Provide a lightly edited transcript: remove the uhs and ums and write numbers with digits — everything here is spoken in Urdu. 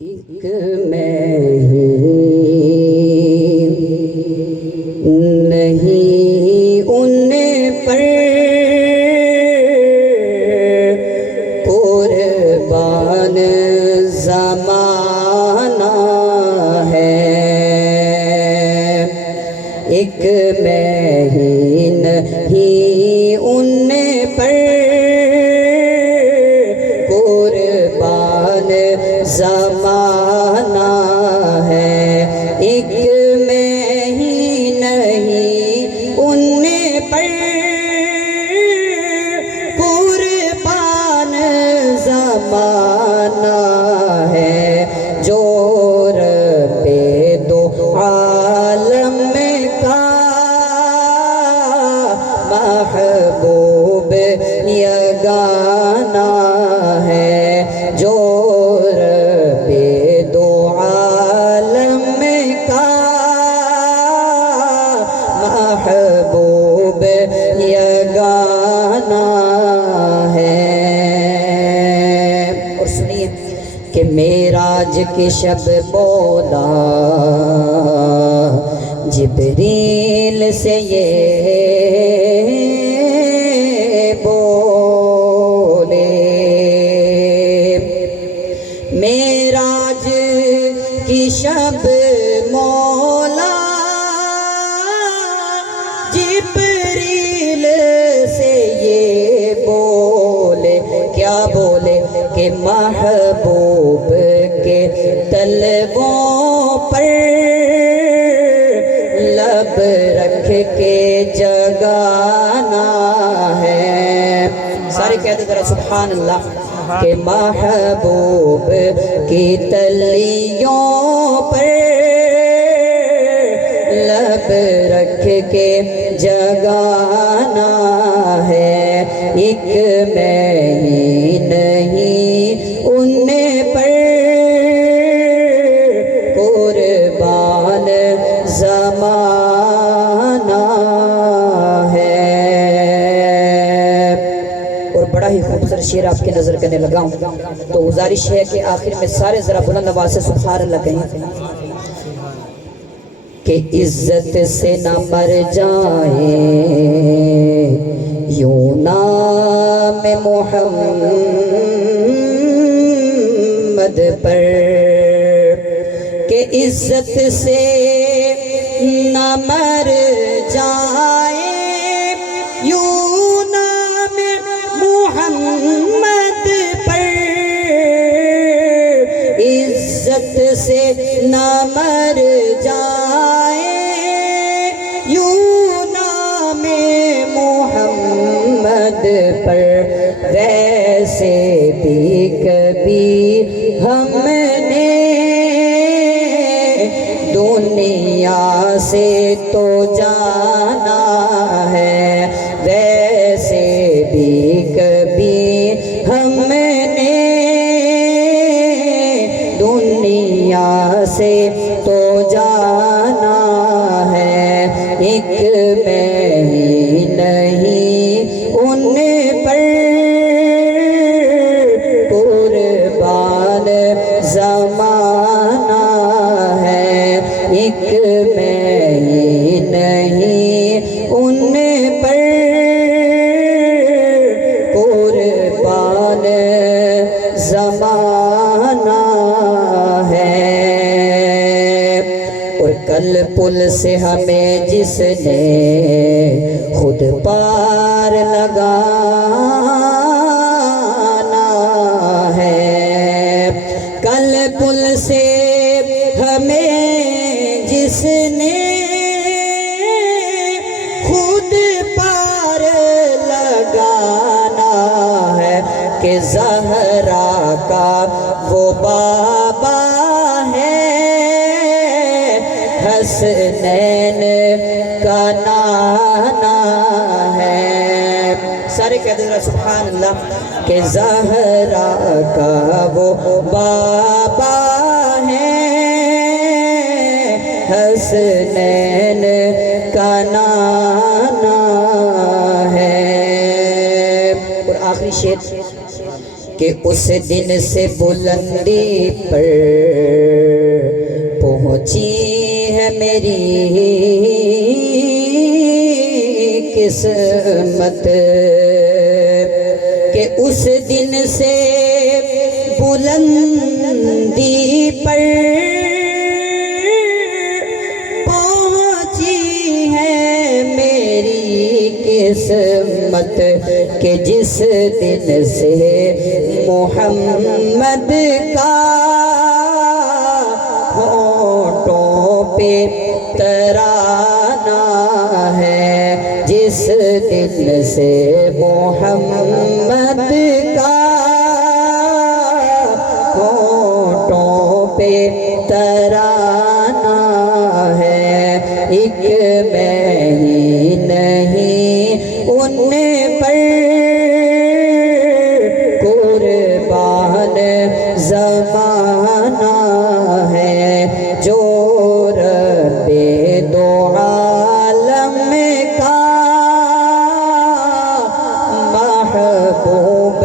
ایک میں ہی نہیں ان پر قربان زمانہ ہے، ایک میں ہی نہیں ان پر قربان زمانہ ہے، ایک میں ہی نہیں ان پر قربان زمانہ ہے، جو رب دو عالم کا محبوب یگانہ ہے، جو رب دو عالم کا محبوب یگانہ ہے۔ اور سنیے کہ معراج کی شب مولا جبریل سے یہ بولے، معراج کی شب مولا جبریل سے یہ بولے، کیا بولے کہ محبوب کے طلبوں پر لب رکھ کے جگانا ہے۔ سارے کہتے ذرا سبحان اللہ کہ محبوب کی تلیوں پر لب رکھ کے جگانا ہے، ایک میں ہی نہیں ان پر قربان زمانہ ہے۔ اور بڑا ہی خوبصورت شعر آپ کی نظر کرنے لگا ہوں، تو گزارش ہے کہ آخر میں سارے ذرا بلند آواز سے سبحان اللہ کہیں کہ عزت سے نہ مر جائے یوں نام محمد پر، کہ عزت سے نہ مر جائے یوں نام محمد پر، عزت سے نہ مر جائے یوں نام محمد پر، ویسے بھی کبھی ہم نے دنیا سے تو جانا ہے، ویسے بھی کبھی ہم نے دنیا سے تو جانا ہے، ایک میں ہی نہیں ان پر قربان زمانہ ہے، ایک میں ہی نہیں ان پر قربان زمانہ ہے۔ اور کل پل سے ہمیں جس نے خود پار لگانا ہے، کل پل سے ہمیں جس نے خود پار لگانا ہے، کہ زہرا کا وہ بابا ہے، حسنین کا نانا ہے۔ سارے کہتے ہیں سبحان اللہ کہ زہرا کا وہ بابا ہے، حسنین کا نانا ہے۔ اور آخری شعر کہ اس دن سے بلندی پر پہنچی ہے میری قسمت، کہ اس دن سے بلندی پر پہنچی ہے میری قسمت، کہ جس دن سے محمد کا ہونٹوں پہ ترانہ ہے، جس دن سے محمد کا ہونٹوں پہ ترانہ ہے، ایک میں ہی نہیں ان پر قربان زمانہ ہے، جو رب دو عالم کا محبوب